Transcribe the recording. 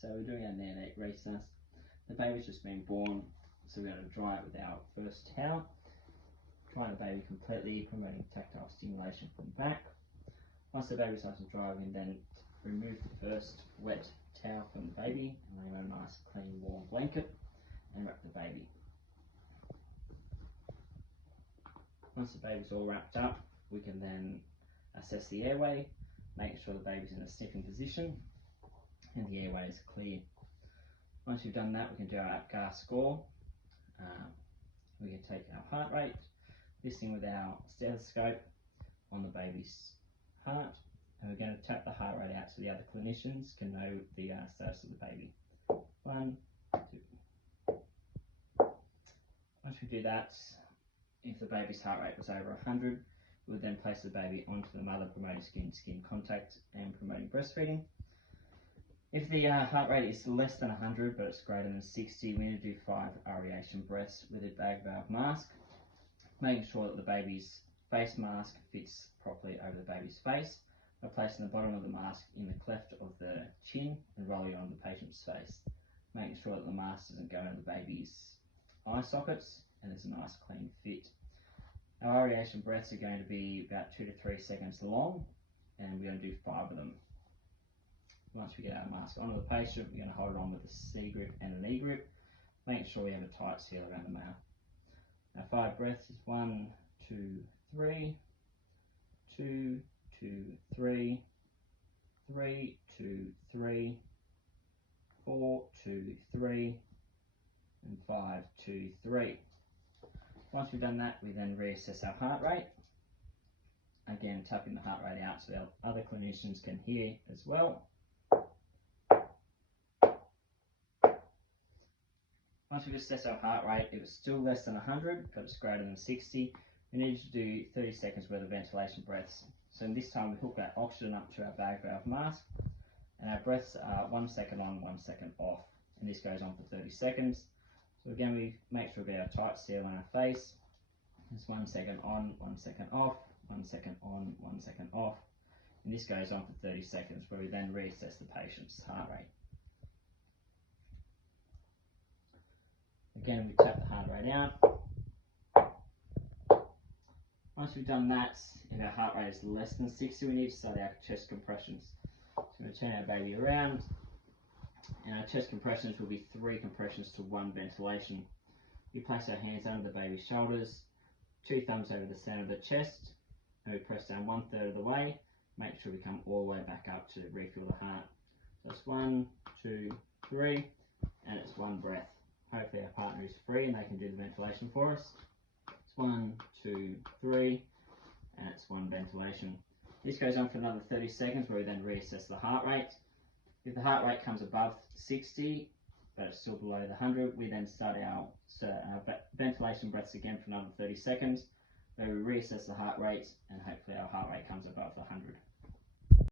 So we're doing our neonate resus. The baby's just been born, so we're going to dry it with our first towel. Dry the baby completely, promoting tactile stimulation from the back. Once the baby's nice and dry, we can then remove the first wet towel from the baby and lay on a nice clean warm blanket and wrap the baby. Once the baby's all wrapped up, we can then assess the airway, make sure the baby's in a sniffing position and the airway is clear. Once we've done that, we can do our APGAR score. We can take our heart rate, listening with our stethoscope on the baby's heart, and we're going to tap the heart rate out so the other clinicians can know the status of the baby. 1, 2. Once we do that, if the baby's heart rate was over 100, we would then place the baby onto the mother, promoting skin-to-skin contact and promoting breastfeeding. If the heart rate is less than 100 but it's greater than 60, we need to do 5 aeration breaths with a bag valve mask, making sure that the baby's face mask fits properly over the baby's face by placing the bottom of the mask in the cleft of the chin and rolling it on the patient's face, making sure that the mask doesn't go into the baby's eye sockets and there's a nice clean fit. Our aeration breaths are going to be about 2 to 3 seconds long, and we're going to do 5 of them. Once we get our mask onto the patient, we're going to hold it on with a C grip and an E grip, making sure we have a tight seal around the mouth. Our 5 breaths is 1, 2, 3, 2, 2, 3, 3, 2, 3, 4, 2, 3, and 5, 2, 3. Once we've done that, we then reassess our heart rate. Again, tapping the heart rate out so the other clinicians can hear as well. Once we've assessed our heart rate, if it's still less than 100, but it's greater than 60, we need to do 30 seconds worth of ventilation breaths. So this time we hook that oxygen up to our bag valve mask, and our breaths are 1 second on, 1 second off, and this goes on for 30 seconds. So again, we make sure we get our tight seal on our face. It's 1 second on, 1 second off, 1 second on, 1 second off, and this goes on for 30 seconds, where we then reassess the patient's heart rate. Again, we tap the heart rate out. Once we've done that, if our heart rate is less than 60, we need to start our chest compressions. So we're going to turn our baby around, and our chest compressions will be 3 compressions to 1 ventilation. We place our hands under the baby's shoulders, 2 thumbs over the center of the chest, and we press down 1/3 of the way, make sure we come all the way back up to refill the heart. So it's 1, 2, 3, and it's 1 breath. Hopefully our partner is free and they can do the ventilation for us. It's 1, 2, 3, and it's 1 ventilation. This goes on for another 30 seconds where we then reassess the heart rate. If the heart rate comes above 60, but it's still below the 100, we then start our ventilation breaths again for another 30 seconds, where we reassess the heart rate and hopefully our heart rate comes above the 100.